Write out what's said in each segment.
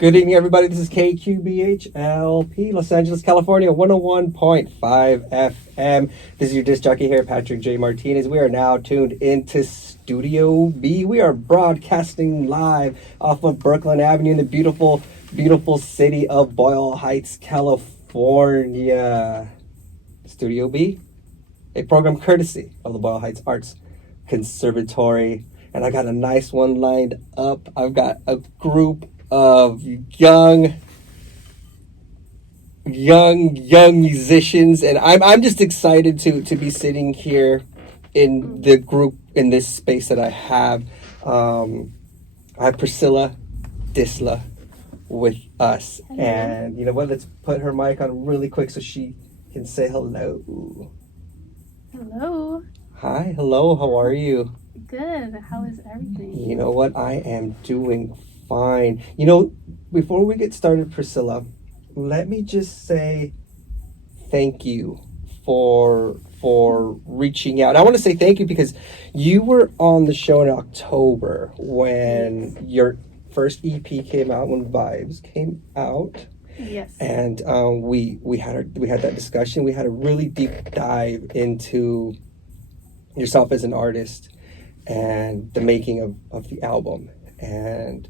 Good evening, everybody. This is KQBH LP, Los Angeles, California, 101.5 FM. This is your disc jockey here, Patrick J. Martinez. We are now tuned into Studio B. We are broadcasting live off of Brooklyn Avenue in the beautiful, beautiful city of Boyle Heights, California. Studio B, a program courtesy of the Boyle Heights Arts Conservatory. And I got a nice one lined up. I've got a group of young musicians, and I'm just excited to be sitting here in the group in this space that I have. I have Priscilla Disla with us. Hello. And you know what? Let's put her mic on really quick so she can say hello. Hello. Hi, hello. How are you? Good. How is everything? You know what? I am doing fine. You know, before we get started, Priscilla, let me just say thank you for reaching out. I want to say thank you because you were on the show in October when your first EP came out, when Vibes came out. Yes. And we had that discussion. We had a really deep dive into yourself as an artist and the making of the album. And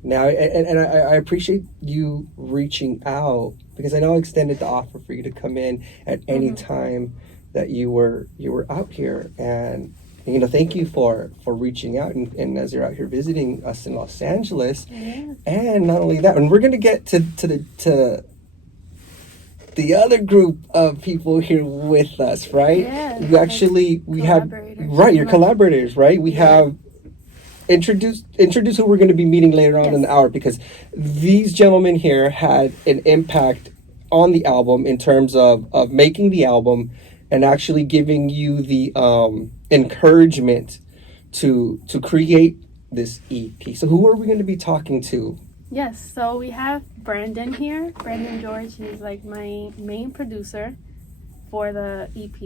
now, I appreciate you reaching out because I know I extended the offer for you to come in at any time that you were out here. And you know, thank you for reaching out and as you're out here visiting us in Los Angeles. Yeah. And not only that, and we're gonna get to the other group of people here with us, right? Yeah. We have your collaborators, right? We have introduce who we're going to be meeting later on in the hour, because these gentlemen here had an impact on the album in terms of making the album and actually giving you the encouragement to create this EP. So who are we going to be talking to? Yes, so we have Brandon here. Brandon George, he's like my main producer for the EP,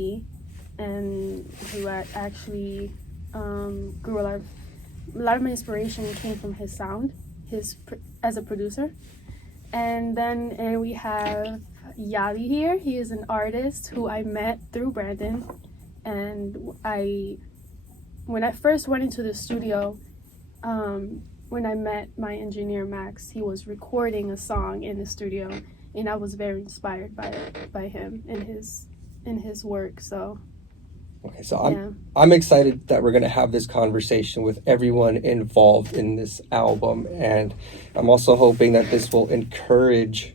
and who actually grew a lot of my inspiration came from his sound, as a producer. And then we have Yavi here. He is an artist who I met through Brandon, and when I first went into the studio, when I met my engineer Max, he was recording a song in the studio, and I was very inspired by him and his work. So okay, so I'm excited that we're going to have this conversation with everyone involved in this album, and I'm also hoping that this will encourage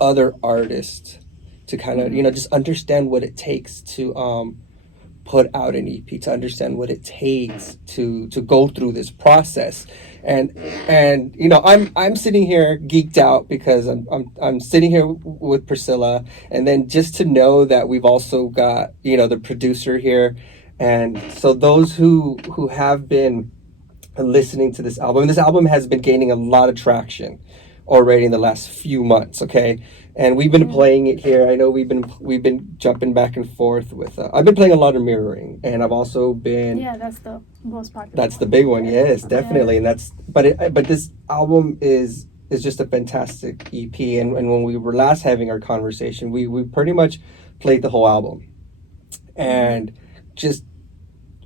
other artists to kind of just understand what it takes to put out an EP, to understand what it takes to go through this process. And you know, I'm sitting here geeked out because I'm sitting here with Priscilla, and then just to know that we've also got, you know, the producer here. And so those who have been listening to this album has been gaining a lot of traction already in the last few months, okay? And we've been playing it here. I know we've been jumping back and forth with I've been playing a lot of Mirroring, and I've also been that's the most popular. That's the big one, yes, definitely. And that's but this album is just a fantastic EP, and when we were last having our conversation, we pretty much played the whole album. And just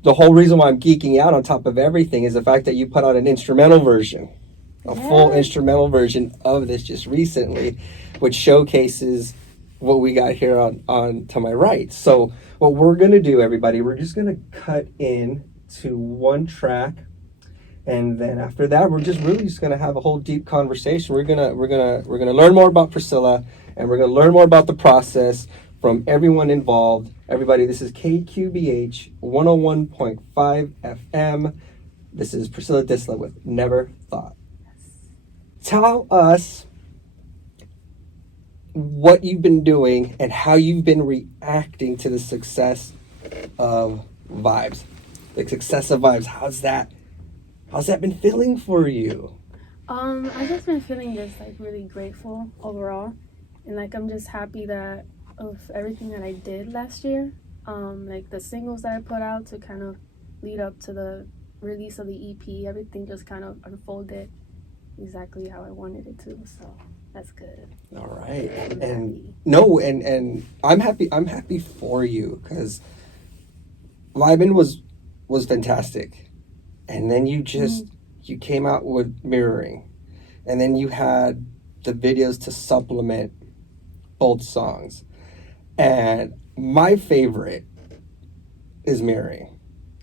the whole reason why I'm geeking out on top of everything is the fact that you put out an instrumental version, full instrumental version of this just recently, which showcases what we got here on to my right. So what we're gonna do, everybody, we're just gonna cut in to one track, and then after that we're just gonna have a whole deep conversation. We're gonna learn more about Priscilla, and we're gonna learn more about the process from everyone involved. Everybody, this is KQBH 101.5 FM. This is Priscilla Disla with Never Thought. Tell us what you've been doing and how you've been reacting to the success of Vibes. The success of Vibes. How's that been feeling for you? I've just been feeling just like really grateful overall, and like I'm just happy that of everything that I did last year, like the singles that I put out to kind of lead up to the release of the EP. Everything just kind of unfolded exactly how I wanted it to. So that's good. All right. I'm And happy. no, and I'm happy for you because Liban was fantastic. And then you came out with mirroring. And then you had the videos to supplement both songs. And my favorite is mirroring.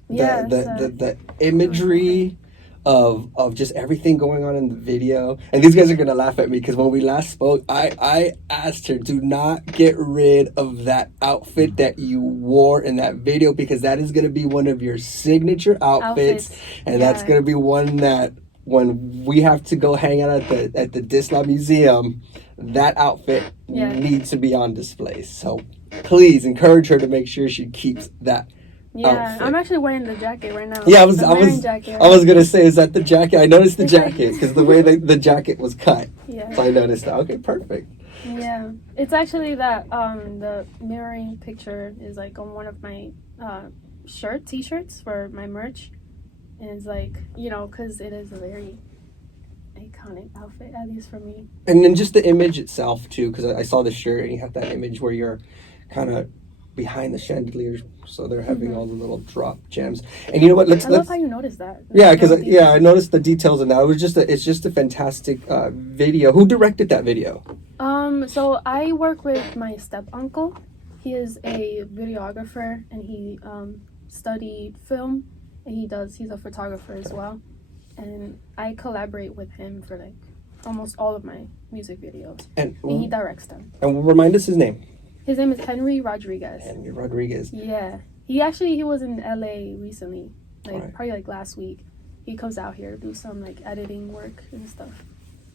Yeah, The imagery of just everything going on in the video. And these guys are gonna laugh at me because when we last spoke, I asked her, do not get rid of that outfit that you wore in that video because that is gonna be one of your signature outfits. And that's gonna be one that when we have to go hang out at the Disla Museum, that outfit needs to be on display. So please encourage her to make sure she keeps that outfit. I'm actually wearing the jacket right now. Yeah, I was gonna say, is that the jacket? I noticed the jacket because the way the jacket was cut. Yeah. So I noticed that. Okay, perfect. Yeah, it's actually that the mirroring picture is like on one of my t-shirts for my merch, and it's like, you know, because it is a very iconic outfit, at least for me. And then just the image itself too, because I saw the shirt and you have that image where you're kind of behind the chandeliers, so they're having all the little drop gems. And you know what? I love how you noticed that. Yeah, because I noticed the details in that. It's just a fantastic video. Who directed that video? So I work with my step uncle. He is a videographer and he studied film, and he's a photographer as well. And I collaborate with him for like almost all of my music videos, and he directs them. And remind us his name. His name is Henry Rodriguez. Henry Rodriguez. Yeah. He was in LA recently, probably like last week. He comes out here to do some like editing work and stuff.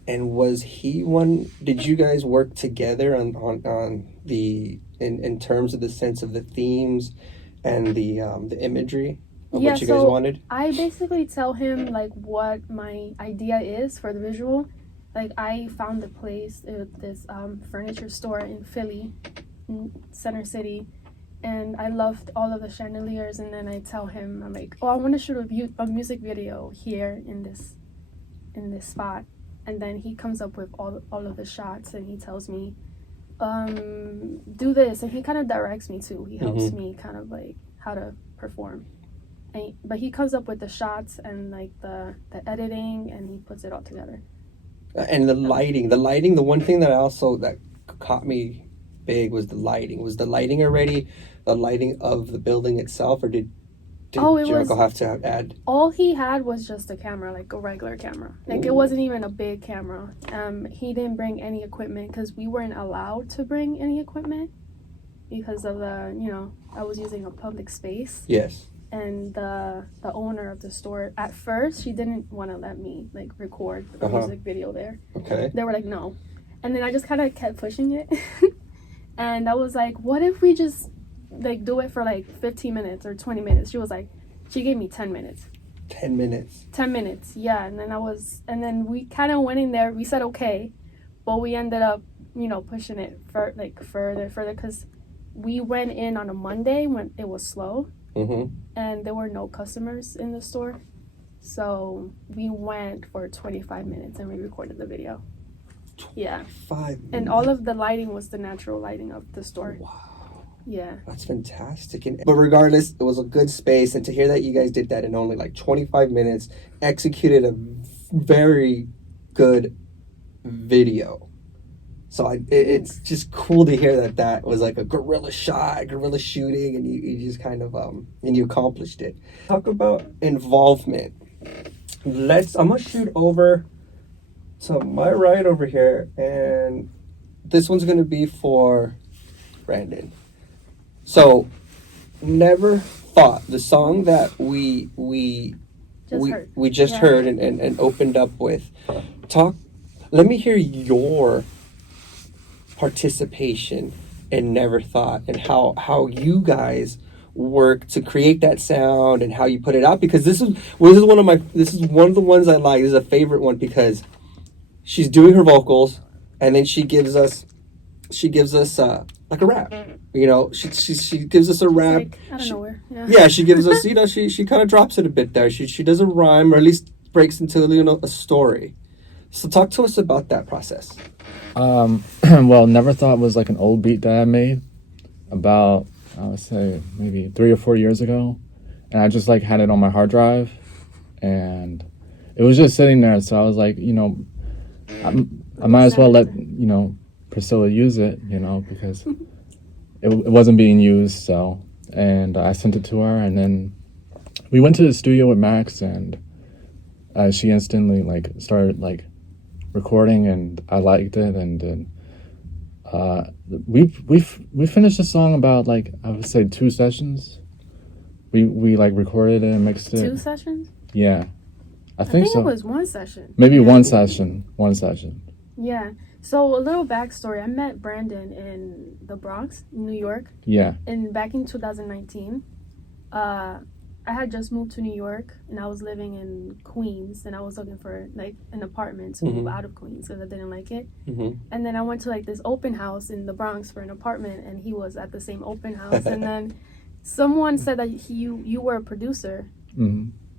And was he one? Did you guys work together on the in terms of the sense of the themes and the imagery of what you guys wanted? I basically tell him like what my idea is for the visual. Like I found the place, this furniture store in Philly, in Center City, and I loved all of the chandeliers. And then I tell him, I'm like, oh, I want to shoot a music video here in this spot. And then he comes up with all of the shots, and he tells me, do this, and he kind of directs me too. He helps me kind of like how to perform. But he comes up with the shots and like the editing, and he puts it all together. And the lighting, the one thing that caught me big was the lighting. Was the lighting already the lighting of the building itself, or did Jericho have to add? All he had was just a camera, like a regular camera. Like it wasn't even a big camera. He didn't bring any equipment because we weren't allowed to bring any equipment because of I was using a public space. Yes. And the owner of the store, at first, she didn't want to let me like record the music video there. Okay. They were like, no. And then I just kind of kept pushing it. And I was like, what if we just like do it for like 15 minutes or 20 minutes? She gave me 10 minutes. 10 minutes. 10 minutes, yeah. And then we kind of went in there. We said okay, but we ended up, pushing it further because we went in on a Monday when it was slow. And there were no customers in the store, so we went for 25 minutes and we recorded the video. 5 minutes. And all of the lighting was the natural lighting of the store. Wow. Yeah, that's fantastic. But regardless, it was a good space, and to hear that you guys did that in only like 25 minutes, executed a very good video. So it's just cool to hear that was like a guerrilla shooting, and you just kind of and you accomplished it. Talk about involvement. I'm gonna shoot over to my right over here, and this one's gonna be for Brandon. So, never thought the song that we just heard and opened up with. Let me hear your participation in Never Thought, and how you guys work to create that sound and how you put it out, because this is one of the ones I like. This is a favorite one because she's doing her vocals, and then she gives us like a rap. She gives us a rap. Like, out of nowhere. Yeah, she gives us, she kind of drops it a bit there. She does a rhyme, or at least breaks into a story. So talk to us about that process. Well, Never Thought was like an old beat that I made about, I would say, maybe 3 or 4 years ago. And I just like had it on my hard drive, and it was just sitting there. So I was like, I might as well let, Priscilla use it, because it wasn't being used. So, and I sent it to her, and then we went to the studio with Max, and she instantly like started like recording, and I liked it, and then we finished the song about like, I would say 2 sessions. We like recorded it and mixed it. 2 sessions? Yeah, I think so. It was 1 session. Maybe yeah. one session. Yeah. So a little backstory. I met Brandon in the Bronx, New York. Yeah. And back in 2019, I had just moved to New York, and I was living in Queens, and I was looking for like an apartment to move out of Queens because I didn't like it. And then I went to like this open house in the Bronx for an apartment, and he was at the same open house. And then someone said that you were a producer,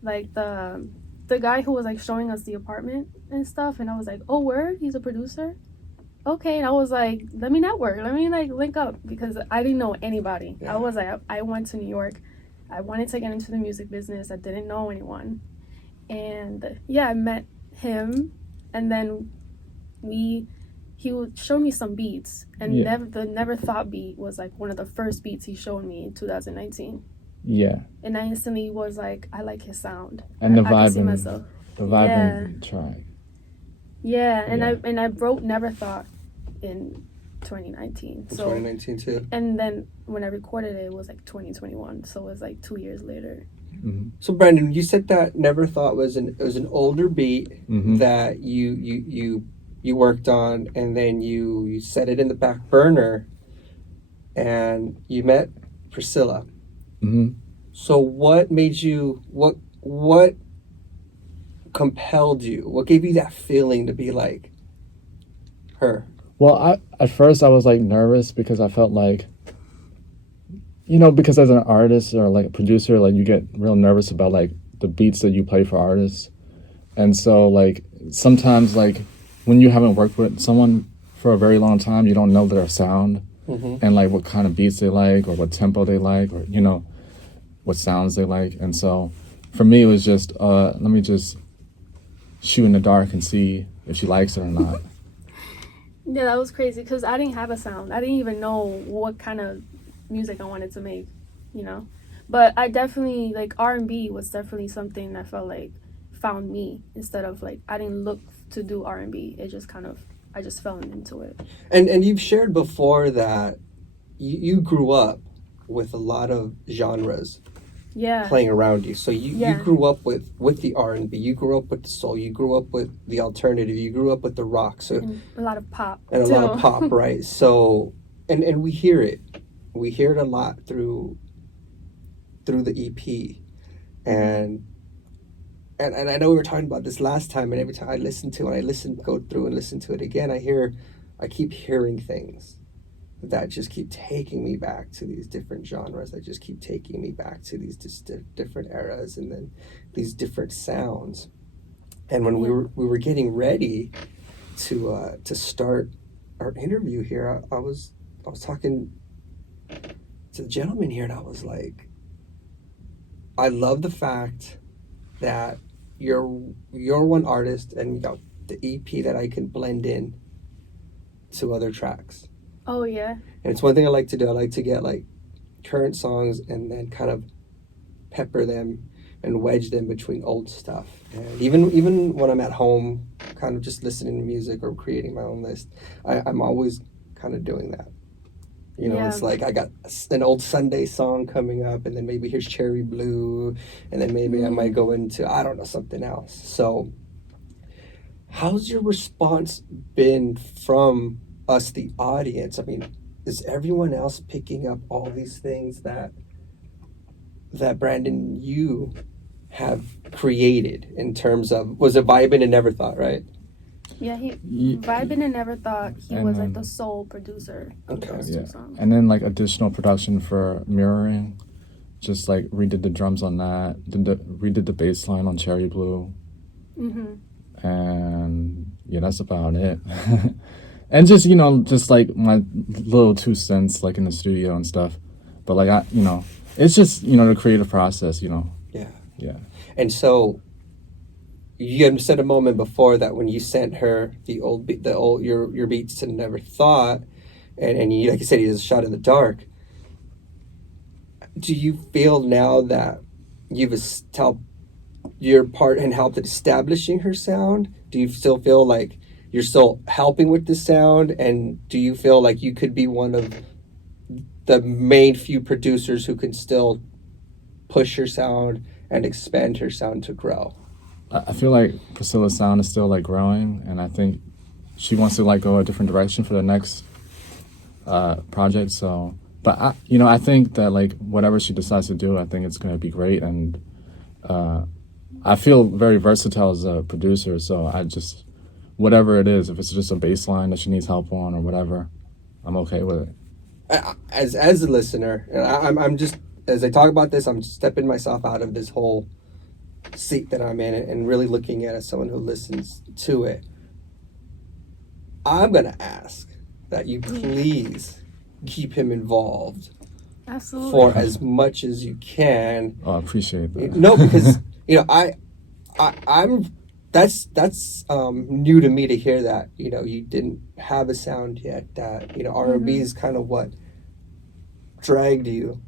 like the guy who was like showing us the apartment and stuff. And I was like, oh, word, he's a producer. Okay. And I was like, let me network, let me like link up, because I didn't know anybody. I was like, I went to New York. I wanted to get into the music business. I didn't know anyone. And yeah, I met him, and then he would show me some beats, and the Never Thought beat was like one of the first beats he showed me in 2019. Yeah. And I instantly was like, I like his sound. And the I vibing track. Yeah, and I wrote Never Thought in 2019. So 2019 too. And then when I recorded it, it was like 2021. So it was like 2 years later. So Brandon, you said that Never Thought was an older beat that you worked on, and then you set it in the back burner, and you met Priscilla. So what made you, what compelled you? What gave you that feeling to be like her? Well, at first I was like nervous, because I felt like, because as an artist or like a producer, like you get real nervous about like the beats that you play for artists. And so like sometimes like when you haven't worked with someone for a very long time, you don't know their sound and like what kind of beats they like, or what tempo they like, or what sounds they like. And so for me it was just let me just shoot in the dark and see if she likes it or not. Yeah, that was crazy, because I didn't have a sound. I didn't even know what kind of music I wanted to make, But I definitely, like, R&B was definitely something that felt like found me, instead of, like, I didn't look to do R&B. It just kind of, I just fell into it. And you've shared before that you grew up with a lot of genres playing around you. So you grew up with the R&B, you grew up with the soul, you grew up with the alternative, you grew up with the rock. So and a lot of pop. And a lot of pop, right? So and we hear it. We hear it a lot through the EP. And I know we were talking about this last time, and every time I go through and listen to it again, I keep hearing things that just keep taking me back to these different genres, that just keep taking me back to these different eras, and then these different sounds. And when we were getting ready to start our interview here, I was talking to the gentleman here, and I was like, I love the fact that you're one artist, and you got the EP that I can blend in to other tracks. Oh, yeah. And it's one thing I like to do. I like to get like current songs and then kind of pepper them and wedge them between old stuff. And even when I'm at home, kind of just listening to music or creating my own list, I'm always kind of doing that. It's like I got an old Sunday song coming up, and then maybe here's Cherry Blue, and then maybe I might go into, I don't know, something else. So how's your response been from us, the audience? I mean, is everyone else picking up all these things that Brandon, you have created, in terms of, was it Vibin' and Never Thought, right? Yeah, Vibin' and Never Thought, he was like the sole producer of those 2 songs. And then like additional production for Mirroring, just like redid the drums on that, redid the bass line on Cherry Blue. And yeah, that's about it. And just, you know, just like my little 2 cents, like in the studio and stuff. But like, it's just, you know, the creative process, you know. Yeah. Yeah. And so you had said a moment before that when you sent her your beats to Never Thought, and you, like you said, he was a shot in the dark. Do you feel now that you've helped your part and helped at establishing her sound? Do you still feel like you're still helping with the sound? And do you feel like you could be one of the main few producers who can still push her sound and expand her sound to grow? I feel like Priscilla's sound is still like growing, and I think she wants to like go a different direction for the next project. So, but I think that like whatever she decides to do, I think it's going to be great. And I feel very versatile as a producer. So I just, whatever it is, if it's just a bass line that she needs help on or whatever, I'm okay with it. As a listener, and I'm just, as I talk about this, I'm stepping myself out of this whole seat that I'm in and really looking at it as someone who listens to it. I'm gonna ask that you please keep him involved. Absolutely. For as much as you can. Oh, I appreciate that. No, because I'm that's new to me to hear that. You know, you didn't have a sound yet. That R&B is kind of what dragged you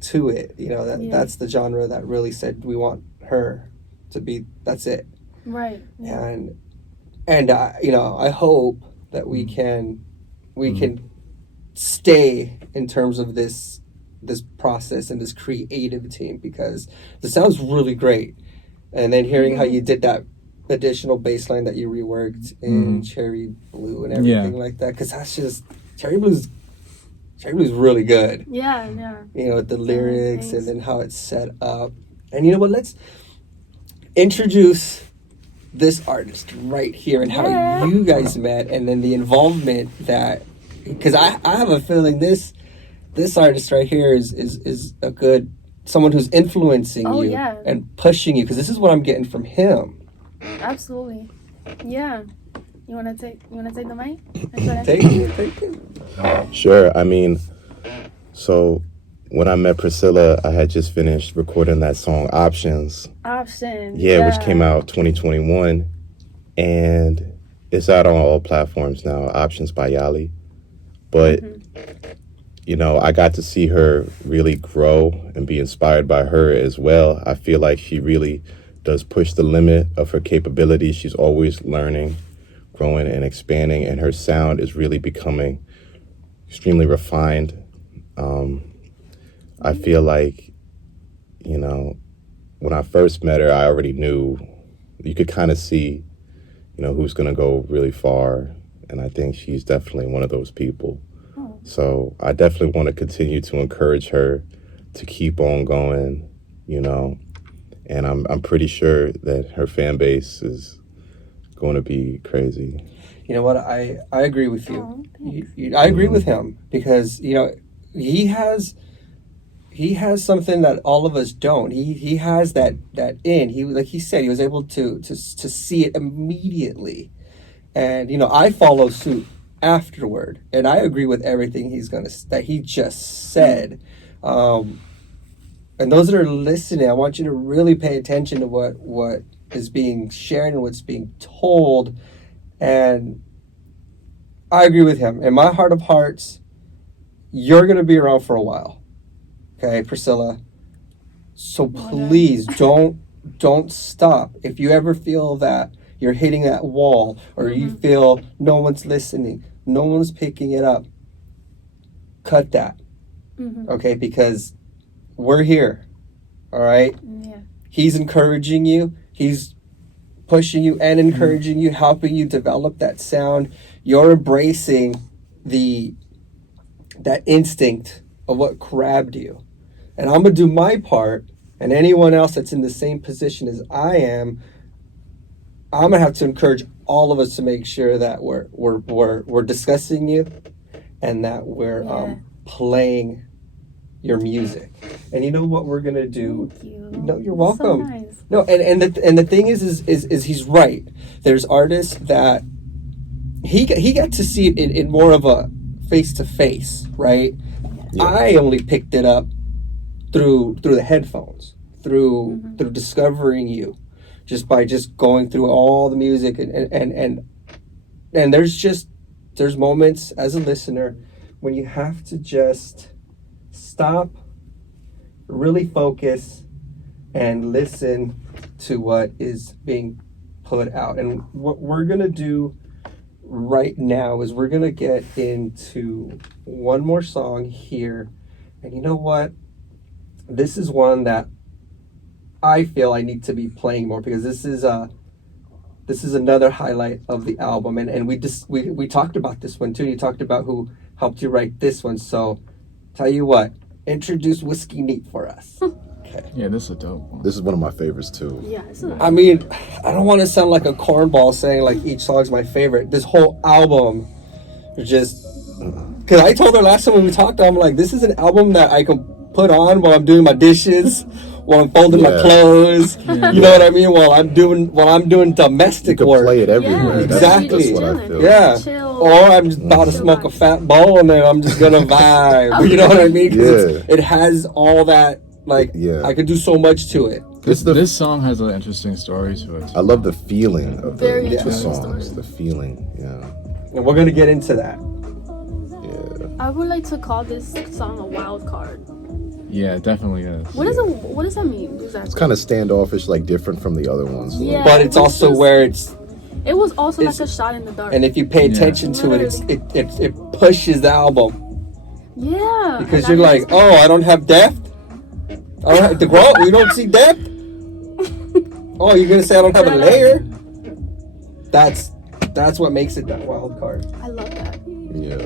to it. You know, that's the genre that really said we want her to be. That's it. Right. Yeah. And I hope that we can stay in terms of this process and this creative team, because the sound's really great. And then hearing how you did that additional bass line that you reworked in Cherry Blue and everything like that, because that's just Cherry Blue's really good. Yeah, yeah. You know, the lyrics and then how it's set up. And you know what? Let's introduce this artist right here and how you guys met, and then the involvement that, because I have a feeling this artist right here is a good someone who's influencing you and pushing you, because this is what I'm getting from him. Absolutely. Yeah. You wanna take the mic? Take it. Sure. I mean, so when I met Priscilla, I had just finished recording that song Options. Yeah. Which came out 2021, and it's out on all platforms now. Options by Yali. But I got to see her really grow and be inspired by her as well. I feel like she really does push the limit of her capabilities. She's always learning, growing, and expanding, and her sound is really becoming extremely refined. I feel like, when I first met her, I already knew, you could kind of see, who's going to go really far. And I think she's definitely one of those people. So I definitely want to continue to encourage her to keep on going, and I'm pretty sure that her fan base is going to be crazy. You know what? I agree with you. I agree with him, because he has something that all of us don't. He has that in. He, like he said, he was able to see it immediately, and I follow suit afterward, and I agree with everything that he just said. And those that are listening, I want you to really pay attention to what is being shared and what's being told. And I agree with him. In my heart of hearts, you're going to be around for a while. Okay, Priscilla? So please don't stop. If you ever feel that you're hitting that wall, or you feel no one's listening, no one's picking it up, cut that. Okay, because we're here. All right? Yeah. He's encouraging you. He's pushing you and encouraging you, helping you develop that sound. You're embracing that instinct of what grabbed you. And I'm going to do my part, and anyone else that's in the same position as I am, I'm going to have to encourage all of us to make sure that we're discussing you, and that we're playing your music. And you know what we're gonna do? Thank you. No, you're That's so welcome. nice. No, and the thing is he's right. There's artists that he got to see it in more of a face to face, right? Yeah. I only picked it up through the headphones, through discovering you, just by just going through all the music and there's moments as a listener when you have to just stop, really focus, and listen to what is being put out. And what we're gonna do right now is we're gonna get into one more song here. And you know what? This is one that I feel I need to be playing more, because this is another highlight of the album. And we talked about this one too. You talked about who helped you write this one. So tell you what, introduce Whiskey Neat for us. Okay. Yeah, this is a dope one. This is one of my favorites too. Yeah, it's a I mean, I don't want to sound like a cornball saying like each song's my favorite. This whole album is just, because I told her last time when we talked, I'm like, this is an album that I can put on while I'm doing my dishes, while I'm folding my Yeah. clothes. You know what I mean? While I'm doing You domestic can work. play it everywhere. Yeah, exactly. That's what I feel. Yeah. Chill. Or I'm just about to smoke a fat bowl and then I'm just gonna vibe. You know what I mean? 'Cause it has all that. Like, Yeah. I could do so much to it. This song has an interesting story to it. I love the feeling of Very the interesting songs. story. The feeling, yeah. And we're gonna get into that. Yeah. I would like to call this song a wild card. Yeah, it definitely is. What does that mean exactly? It's kind of standoffish, like different from the other ones. Yeah. But it's it was also just- where it's, It was also It's- like a shot in the dark. and if you pay attention to it, it pushes the album. Yeah. Because and you're I like, oh, I don't have depth? I don't have the growth? We don't see depth? Oh, you're gonna say I don't have a layer? That's what makes it that wild card. I love that. Yeah.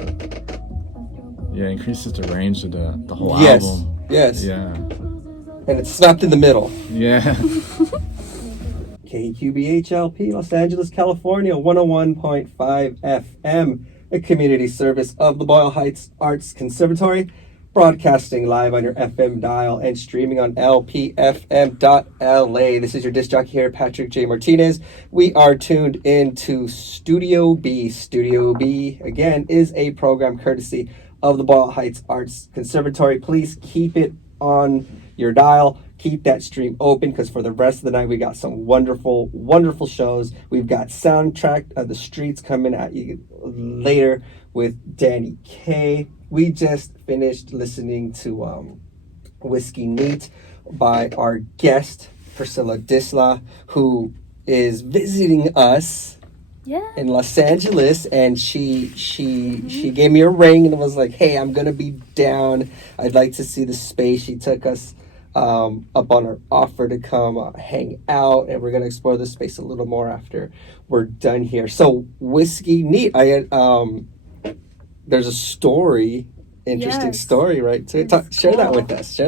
Yeah, it increases the range of the whole Yes. album. Yes. Yeah. And it's snapped in the middle. Yeah. KQBH LP, Los Angeles, California, 101.5 FM, a community service of the Boyle Heights Arts Conservatory, broadcasting live on your FM dial and streaming on lpfm.la. This is your disc jockey here, Patrick J. Martinez. We are tuned into Studio B. Studio B, again, is a program courtesy of the Boyle Heights Arts Conservatory. Please keep it on your dial. Keep that stream open, because for the rest of the night we got some wonderful, wonderful shows. We've got Soundtrack of the Streets coming at you later with Danny K. We just finished listening to Whiskey Neat by our guest Priscilla Disla, who is visiting us Yeah. in Los Angeles, and she gave me a ring and was like, hey, I'm gonna be down, I'd like to see the space. She took us up on her offer to come hang out, and we're gonna explore the space a little more after we're done here. So Whiskey Neat, there's a story, interesting Yes. story, right? So share that with us.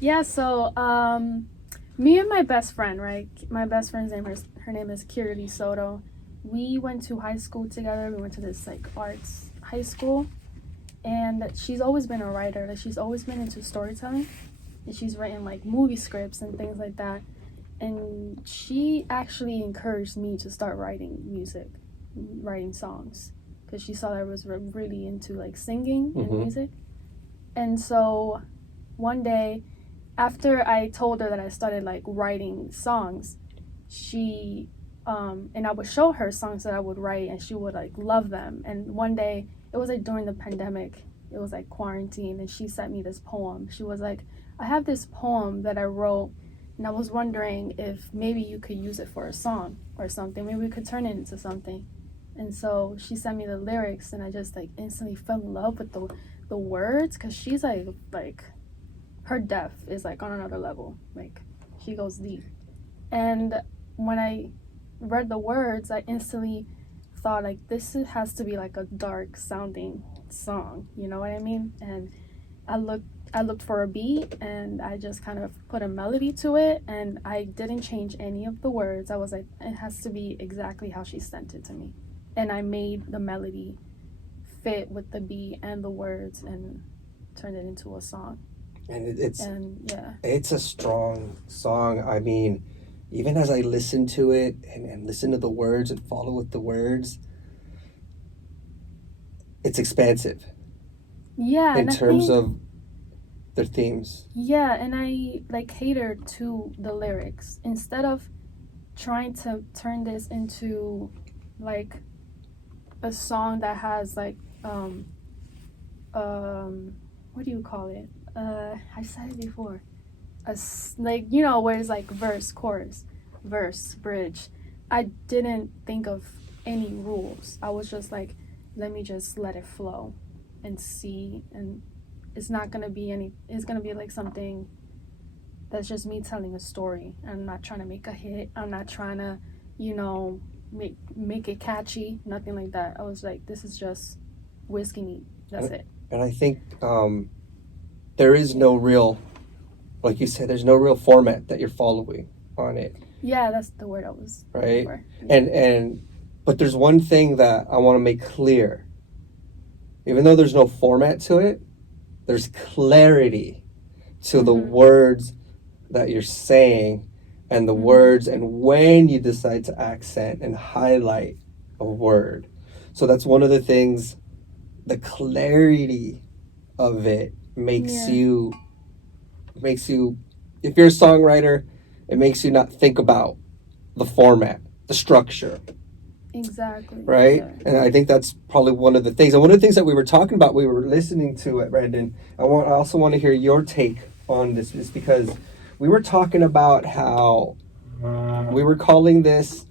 Yeah, so me and my best friend, right? My best friend's name her name is Kiriti Soto. We went to high school together. We went to this like arts high school, and she's always been a writer. Like, she's always been into storytelling, and she's written like movie scripts and things like that. And she actually encouraged me to start writing music, writing songs, because she saw that I was really into like singing and music. And so one day, after I told her that I started like writing songs, she and I would show her songs that I would write, and she would like love them. And one day, it was like during the pandemic, it was like quarantine, and she sent me this poem. She was like, I have this poem that I wrote, and I was wondering if maybe you could use it for a song or something. Maybe we could turn it into something. And so she sent me the lyrics, and I just like instantly fell in love with the words, because she's like her depth is like on another level. Like, she goes deep. And when I read the words, I instantly thought like, this has to be like a dark sounding song, you know what I mean? And I looked for a beat, and I just kind of put a melody to it, and I didn't change any of the words. I was like, it has to be exactly how she sent it to me. And I made the melody fit with the beat and the words and turned it into a song. And yeah. it's a strong song. I mean, even as I listen to it and listen to the words and follow with the words, it's expansive Yeah, in and I terms think of their themes. yeah, and I like cater to the lyrics instead of trying to turn this into like a song that has like what do you call it? I said it before. Like you know where it's like verse, chorus, verse, bridge. I didn't think of any rules. I was just like, let me just let it flow and see, and it's not gonna be any. It's gonna be like something that's just me telling a story. I'm not trying to make a hit. I'm not trying to, you know, make it catchy. Nothing like that. I was like, this is just whiskey neat. That's it. And I think there is no real, like you said, there's no real format that you're following on it, Yeah, that's the word I was right? looking for. Yeah. But there's one thing that I want to make clear. Even though there's no format to it, there's clarity to the words that you're saying and the words and when you decide to accent and highlight a word. So that's one of the things, the clarity of it makes you, if you're a songwriter, it makes you not think about the format, the structure. Exactly. Right? Yeah. And I think that's probably one of the things. And one of the things that we were talking about, we were listening to it, Brandon. I also want to hear your take on this, is because we were talking about how we were calling this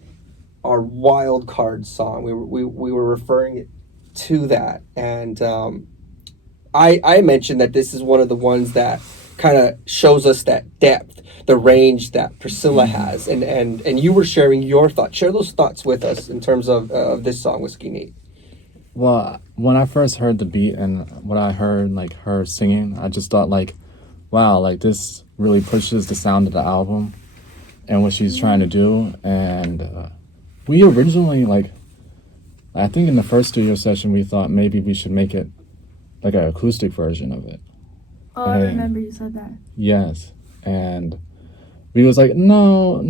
our wild card song. We were referring it to that. And I mentioned that this is one of the ones that kind of shows us that depth, the range that Priscilla has, and you were sharing your thoughts. Share those thoughts with us in terms of this song, Whiskey Neat. Well, when I first heard the beat and what I heard, like her singing, I just thought like, wow, like this really pushes the sound of the album and what she's trying to do. And we originally, like, I think in the first studio session, we thought maybe we should make it like an acoustic version of it. Oh, I remember you said that. Yes. And we was like, no.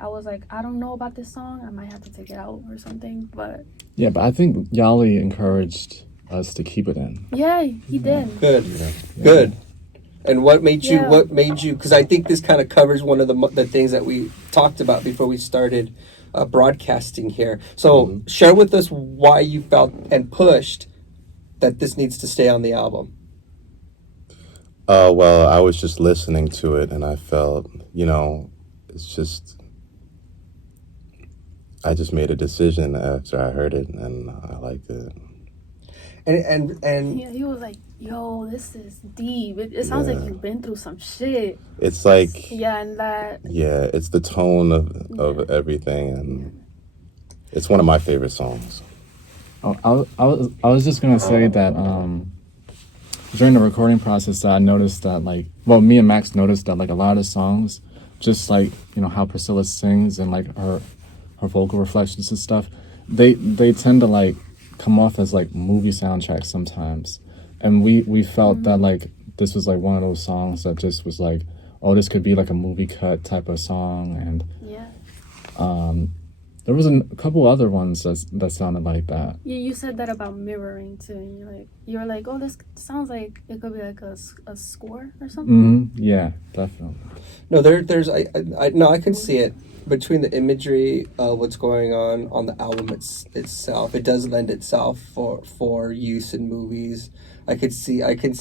I was like, I don't know about this song. I might have to take it out or something. But yeah, but I think Yali encouraged us to keep it in. yeah, he did. Good, Yeah. good. And what made you? Yeah. What made you? Because I think this kind of covers one of the things that we talked about before we started broadcasting here. So share with us why you felt and pushed that this needs to stay on the album. Well, I was just listening to it and I felt, it's just, I just made a decision after I heard it and I liked it. And Yeah, he was like, yo, this is deep. It sounds like you've been through some shit. It's like, Yeah, and that. yeah, it's the tone of everything, and it's one of my favorite songs. Oh, I was just gonna say that during the recording process that I noticed that me and Max noticed that like a lot of songs, just like how Priscilla sings and like her vocal reflections and stuff, they tend to like come off as like movie soundtracks sometimes, and we felt that like this was like one of those songs that just was like, oh, this could be like a movie cut type of song, and there was a couple other ones that sounded like that. Yeah, you said that about mirroring too. And you're like, oh, this sounds like it could be like a score or something. Yeah, definitely. no, there's I can see it between the imagery of what's going on the album itself. It does lend itself for use in movies. I can see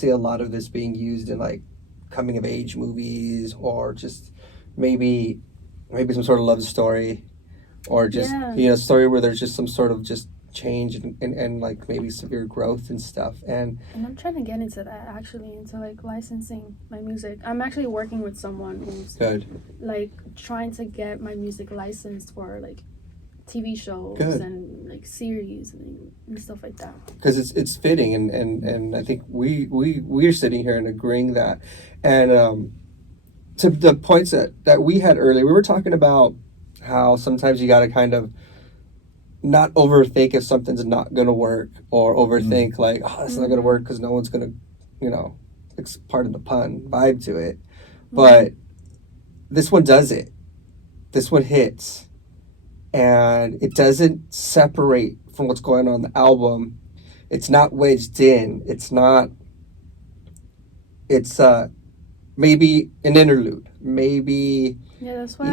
a lot of this being used in like coming of age movies, or just maybe some sort of love story, or just a story where there's just some sort of just change and like maybe severe growth and stuff. And I'm trying to get into that, actually, into like licensing my music. I'm actually working with someone who's good, like trying to get my music licensed for like TV shows and like series and stuff like that. because it's fitting, and I think we're sitting here and agreeing that. And to the points that we had earlier, we were talking about how sometimes you got to kind of not overthink if something's not going to work, or overthink like, oh, it's not going to work because no one's going to, pardon the pun, vibe to it. But this one does it. This one hits. And it doesn't separate from what's going on in the album. It's not wedged in. It's maybe an interlude. Maybe, Yeah, that's why I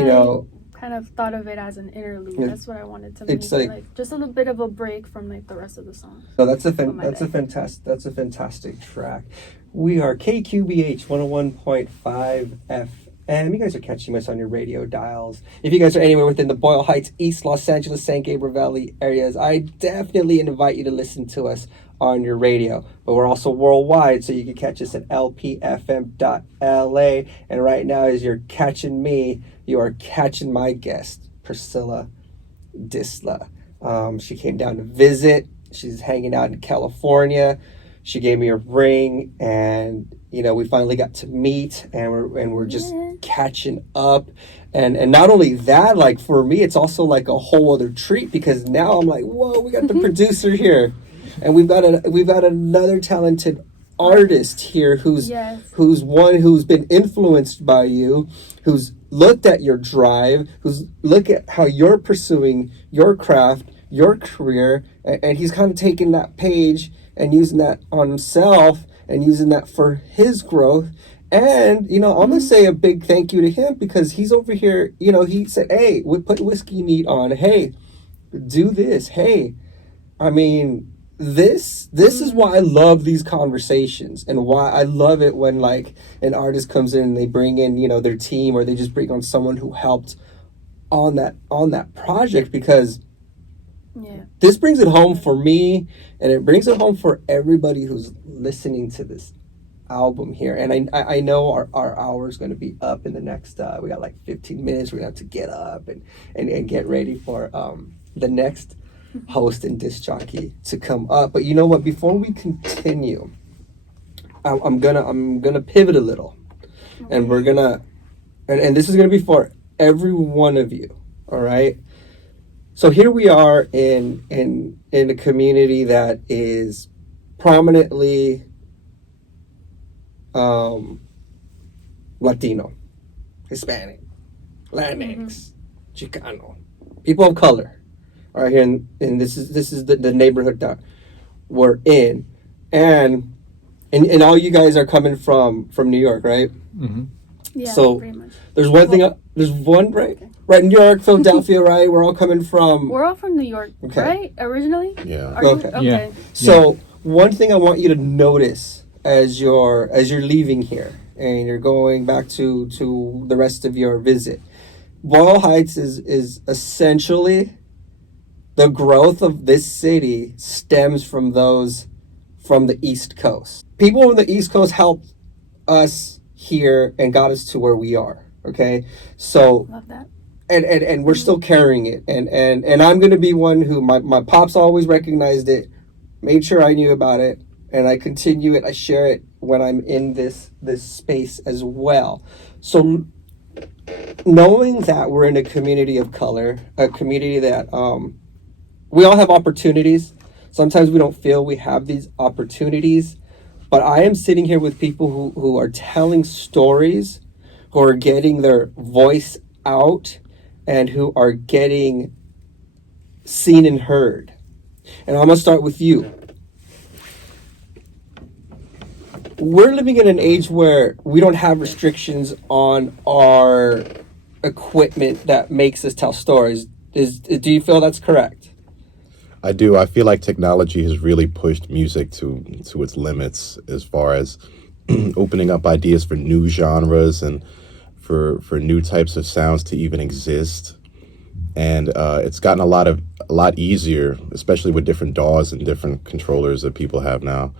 kind of thought of it as an interlude. That's what I wanted to make. It's like just a little bit of a break from like the rest of the song. So that's a fantastic track. We are KQBH 101.5 FM. You guys are catching us on your radio dials. If you guys are anywhere within the Boyle Heights, East Los Angeles, San Gabriel Valley areas, I definitely invite you to listen to us on your radio. But we're also worldwide, so you can catch us at lpfm.la. And right now, as you're catching me, you are catching my guest, Priscilla Disla. She came down to visit. She's hanging out in California. She gave me a ring, and we finally got to meet, and we're just catching up. And not only that, like for me, it's also like a whole other treat, because now I'm like, whoa, we got the producer here, and we've got another talented artist here who's been influenced by you, who's looked at your drive, who's looked at how you're pursuing your craft, your career, and he's kind of taken that page and using that on himself and using that for his growth. And, I'm going to say a big thank you to him, because he's over here, he said, hey, we put Whiskey Neat on. Hey, do this. Hey, I mean, this is why I love these conversations, and why I love it when like an artist comes in and they bring in, their team, or they just bring on someone who helped on that project, because this brings it home for me, and it brings it home for everybody who's listening to this album here. And I know our hour is going to be up in the next, we got like 15 minutes. We're going to have to get up and get ready for the next host and disc jockey to come up. But you know what? Before we continue, I'm gonna pivot a little, and we're gonna, and this is gonna be for every one of you. All right. So here we are in a community that is prominently Latino, Hispanic, Latinx, Chicano, people of color. All right, here, and this is the neighborhood that we're in, and all you guys are coming from New York, right? Mm-hmm. Yeah. So pretty much. there's one thing. There's one right. New York, Philadelphia, right? We're all coming from. We're all from New York, right? Originally. Yeah. Are you? Okay. Okay. Yeah. So one thing I want you to notice as you're leaving here and you're going back to the rest of your visit, Boyle Heights is essentially, the growth of this city stems from those from the East Coast. People from the East Coast helped us here and got us to where we are. Okay, so Love that. And we're still carrying it, and I'm gonna be one who my pops always recognized it, made sure I knew about it, and I continue it. I share it when I'm in this space as well. So knowing that we're in a community of color, a community that we all have opportunities. Sometimes we don't feel we have these opportunities, but I am sitting here with people who are telling stories, who are getting their voice out, and who are getting seen and heard. And I'm going to start with you. We're living in an age where we don't have restrictions on our equipment that makes us tell stories. Do you feel that's correct? I do. I feel like technology has really pushed music to its limits, as far as opening up ideas for new genres and for new types of sounds to even exist. And it's gotten a lot easier, especially with different DAWs and different controllers that people have now.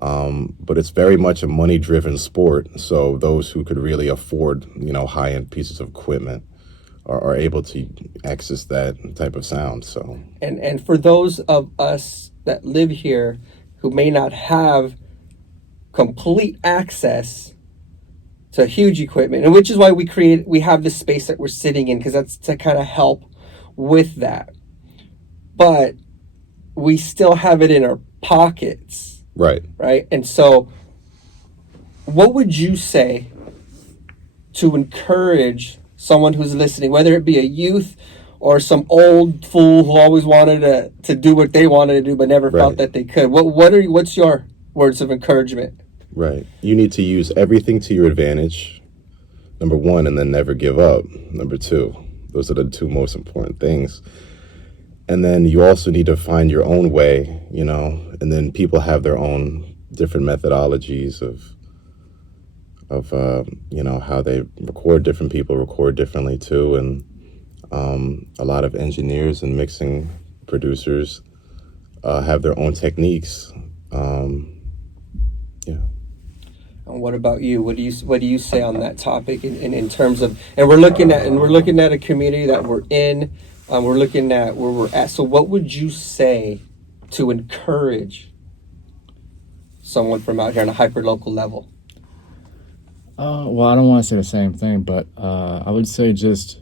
But it's very much a money-driven sport. So those who could really afford, high-end pieces of equipment are able to access that type of sound. So and for those of us that live here who may not have complete access to huge equipment, and which is why we have this space that we're sitting in, because that's to kind of help with that. But we still have it in our pockets. Right. And so what would you say to encourage someone who's listening, whether it be a youth or some old fool who always wanted to do what they wanted to do but never felt Right. that they could? What's your words of encouragement? Right. You need to use everything to your advantage, number one, and then never give up, number two. Those are the two most important things. And then you also need to find your own way, and then people have their own different methodologies of how they record. Different people record differently too. And a lot of engineers and mixing producers have their own techniques. Yeah. And what about you? What do you say on that topic in terms of, and we're looking at a community that we're in, we're looking at where we're at. So what would you say to encourage someone from out here on a hyper local level? Well, I don't want to say the same thing, but I would say just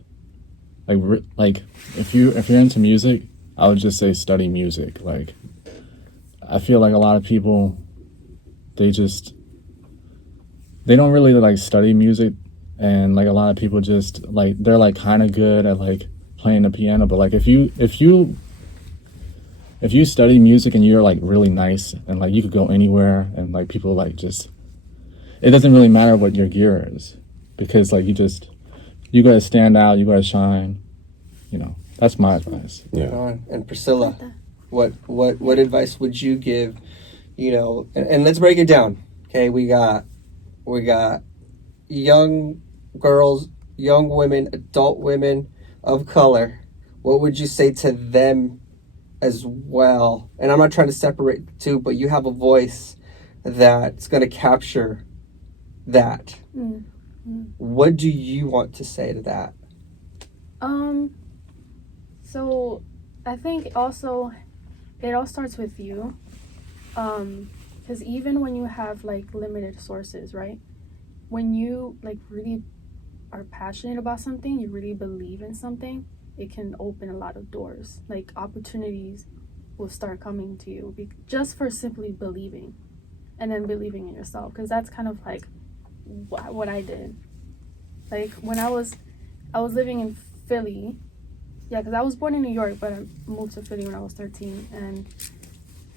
like if you're into music, I would just say study music. Like, I feel like a lot of people, they don't really like study music, and like a lot of people just like, they're like kind of good at like playing the piano, but like if you study music and you're like really nice and like you could go anywhere, and like people like just, it doesn't really matter what your gear is, because like you gotta stand out, you gotta shine, that's my advice. Yeah. And Priscilla, what advice would you give? And let's break it down. Okay, we got young girls, young women, adult women of color. What would you say to them as well? And I'm not trying to separate the two, but you have a voice that's going to capture that. Mm-hmm. What do you want to say to that? So I think also it all starts with you. Because even when you have like limited sources, right? When you like really are passionate about something, you really believe in something, it can open a lot of doors. Like opportunities will start coming to you just for simply believing, and then believing in yourself. Because that's kind of like what I did. Like when I was living in Philly. Yeah, because I was born in New York, but I moved to Philly when I was 13, and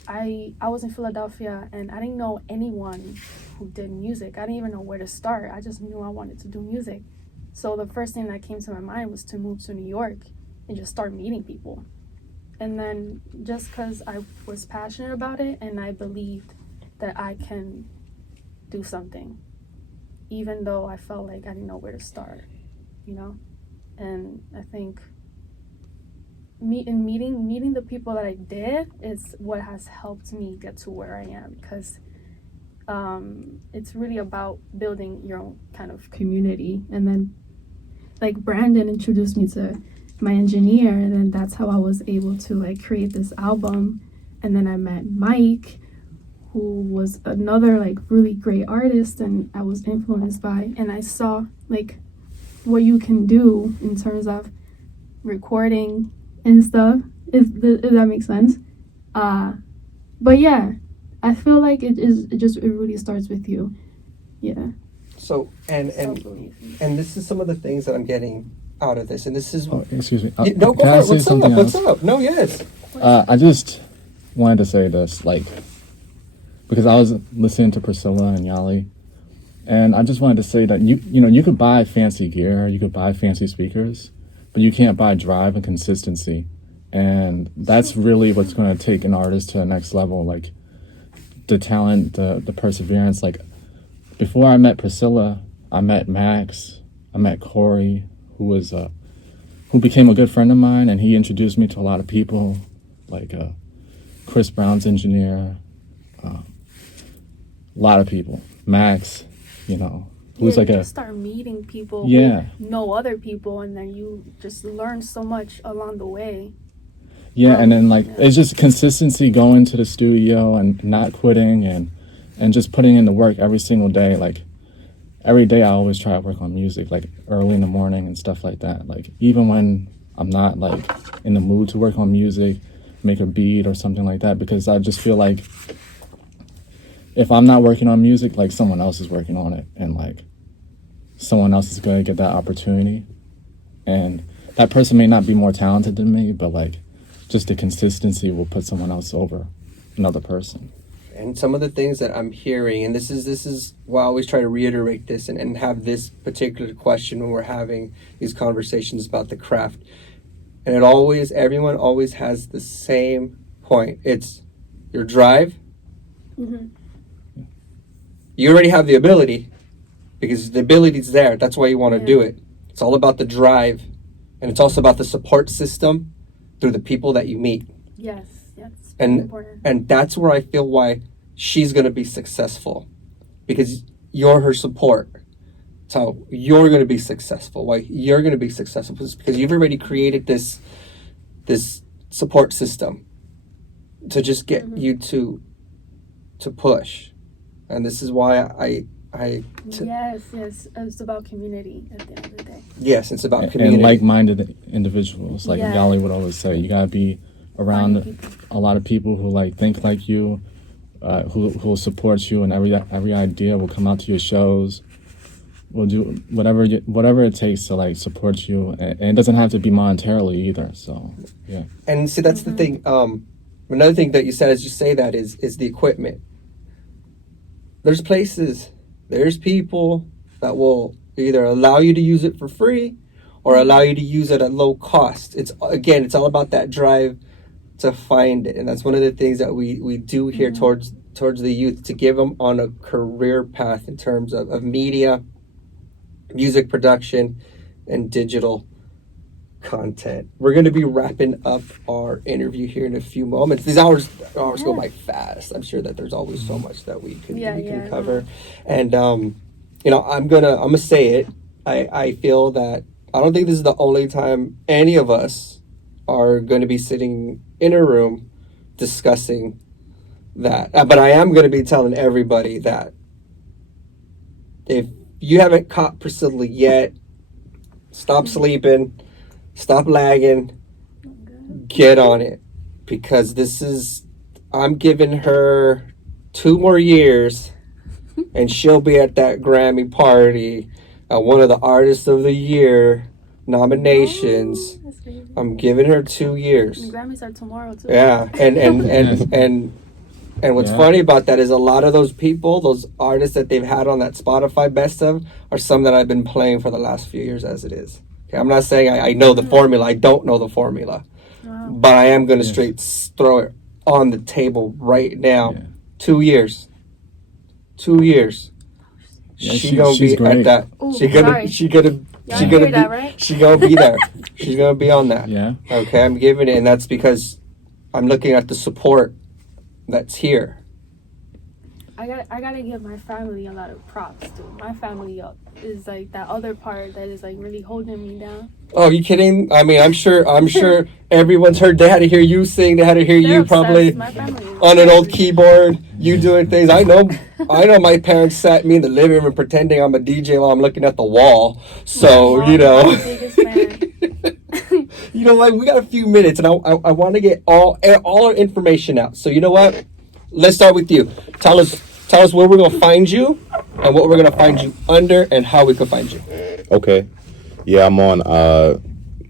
I was in Philadelphia, and I didn't know anyone who did music. I didn't even know where to start. I just knew I wanted to do music. So the first thing that came to my mind was to move to New York and just start meeting people. And then just because I was passionate about it and I believed that I can do something, even though I felt like I didn't know where to start, And I think meeting the people that I did is what has helped me get to where I am, because it's really about building your own kind of community. And then like Brandon introduced me to my engineer, and then that's how I was able to like create this album. And then I met Mike, who was another like really great artist, and I was influenced by, and I saw like what you can do in terms of recording and stuff, if that makes sense. But yeah, I feel like it really starts with you. Yeah. So and this is some of the things that I'm getting out of this, and this is Excuse me. no, go for it. What's up? No, yes. I just wanted to say this, like, because I was listening to Priscilla and Yali, and I just wanted to say that you could buy fancy gear, you could buy fancy speakers, but you can't buy drive and consistency. And that's really what's going to take an artist to the next level. Like the talent, the perseverance. Like before I met Priscilla, I met Max, I met Corey, who became a good friend of mine, and he introduced me to a lot of people, like Chris Brown's engineer, a lot of people. Max, who's like you start meeting people, yeah, who know other people, and then you just learn so much along the way. Yeah, and then it's just consistency, going to the studio and not quitting, and just putting in the work every single day. Like every day I always try to work on music, like early in the morning and stuff like that. Like even when I'm not like in the mood to work on music, make a beat or something like that, because I just feel like if I'm not working on music, like someone else is working on it, and like someone else is going to get that opportunity, and that person may not be more talented than me, but like just the consistency will put someone else over another person. And some of the things that I'm hearing, and this is why I always try to reiterate this and have this particular question when we're having these conversations about the craft. And everyone always has the same point. It's your drive. Mm-hmm. You already have the ability because the ability's there. That's why you want to do it. It's all about the drive. And it's also about the support system through the people that you meet. Yes. And that's where I feel why she's going to be successful, because you're her support. So you're going to be successful. Why you're going to be successful is because you've already created this support system to just get you to push. And this is why yes, it's about community at the end of the day. Yes, it's about community. And like-minded individuals. Like Yali would always say, you gotta be around a lot of people who like think like you, who will support you, and every idea will come out to your shows. We'll do whatever it takes to like support you, and it doesn't have to be monetarily either. So yeah. And see, that's the thing. Another thing that you said as you say that is the equipment. There's people that will either allow you to use it for free or allow you to use it at low cost. It's all about that drive to find it. And that's one of the things that we do here towards the youth, to give them on a career path in terms of media, music production, and digital content. We're going to be wrapping up our interview here in a few moments. These hours go by fast. I'm sure that there's always so much that we can cover. And I'm gonna say it. I feel that I don't think this is the only time any of us are going to be sitting in a room discussing that. But I am going to be telling everybody that if you haven't caught Priscilla yet, stop sleeping, stop lagging, get on it. Because I'm giving her 2 more years and she'll be at that Grammy party, one of the Artists of the Year nominations. I'm giving her 2 years. And the Grammys are tomorrow too. Yeah, and what's funny about that is a lot of those people, those artists that they've had on that Spotify best of, are some that I've been playing for the last few years as it is. Okay, I'm not saying I know the formula. I don't know the formula. Wow. But I am going to straight throw it on the table right now. Yeah. 2 years. 2 years. Yeah, she's gonna be great. at that. Ooh, she's gonna be there. She's gonna be on that. Yeah. Okay, I'm giving it, and that's because I'm looking at the support that's here. I gotta give my family a lot of props too. My family is like that other part that is like really holding me down. Oh, you kidding? I mean, I'm sure everyone's heard. They had to hear you sing. They had to hear you obsessed. Probably on an old keyboard. You doing things. I know my parents sat me in the living room pretending I'm a DJ while I'm looking at the wall. So I'm the biggest fan. You know what? We got a few minutes, and I want to get all our information out. So you know what? Let's start with you. Tell us where we're gonna find you, and what we're gonna find you under, and how we can find you. Okay. Yeah, I'm on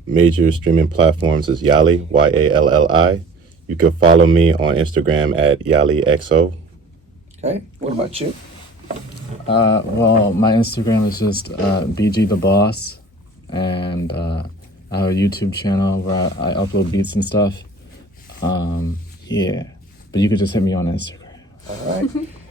major streaming platforms as Yali, Yalli. You can follow me on Instagram at YalliXO. Okay. What about you? Well, my Instagram is just BG the Boss, and I have a YouTube channel where I upload beats and stuff. Yeah, but you could just hit me on Instagram. All right.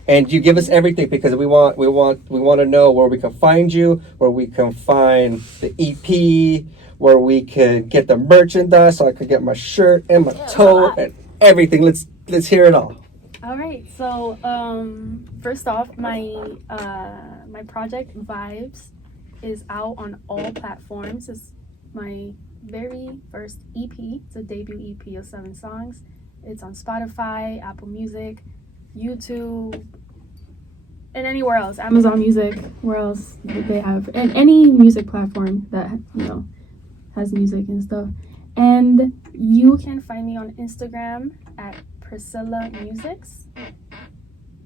And you give us everything, because we want to know where we can find you, where we can find the EP, where we can get the merchandise, so I could get my shirt and my tote and everything. Let's hear it all. All right. So first off, my project Vibes is out on all platforms. It's my very first EP. It's a debut EP of 7 songs. It's on Spotify, Apple Music, YouTube, and anywhere else, Amazon Music, where else they have, and any music platform that has music and stuff. And you can find me on Instagram at Priscilla Musics,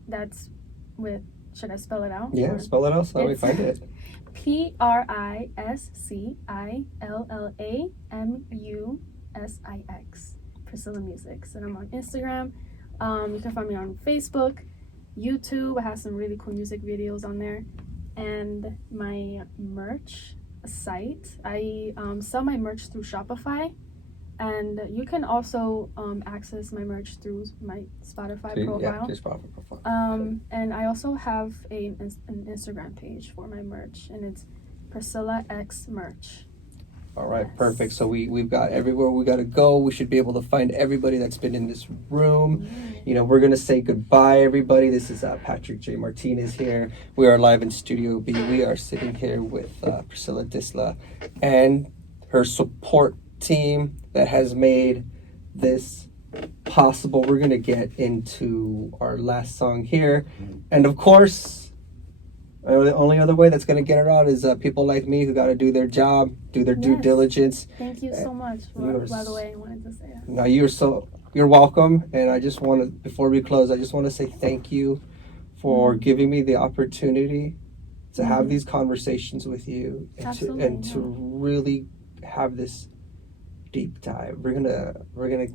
that's with, should I spell it out? Yeah, Or- spell it out so we It's- find it. PriscillaMusix. Priscilla Musics. And I'm on Instagram. You can find me on Facebook, YouTube. I have some really cool music videos on there. And my merch site. I sell my merch through Shopify. And you can also access my merch through my Spotify Yeah, profile. just Spotify profile. And I also have an Instagram page for my merch, and it's Priscilla X Merch. All right, Yes. perfect. So we've got everywhere we got to go. We should be able to find everybody that's been in this room. You know, we're going to say goodbye, everybody. This is Patrick J. Martinez here. We are live in Studio B. We are sitting here with Priscilla Disla and her support team that has made this possible. We're going to get into our last song here. And of course, the only other way that's going to get it out is people like me who got to do their job, do their due Yes. diligence. Thank you so much. You're By the way, I wanted to say that. Now you're welcome, and I just want to, before we close, I just want to say thank you for giving me the opportunity to have these conversations with you and Absolutely, to really have this deep dive. We're gonna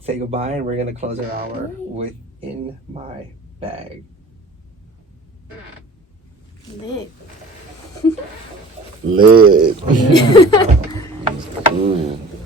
say goodbye, and we're gonna close our hour Yay. with "In My Bag." Lit. Lit. Yeah.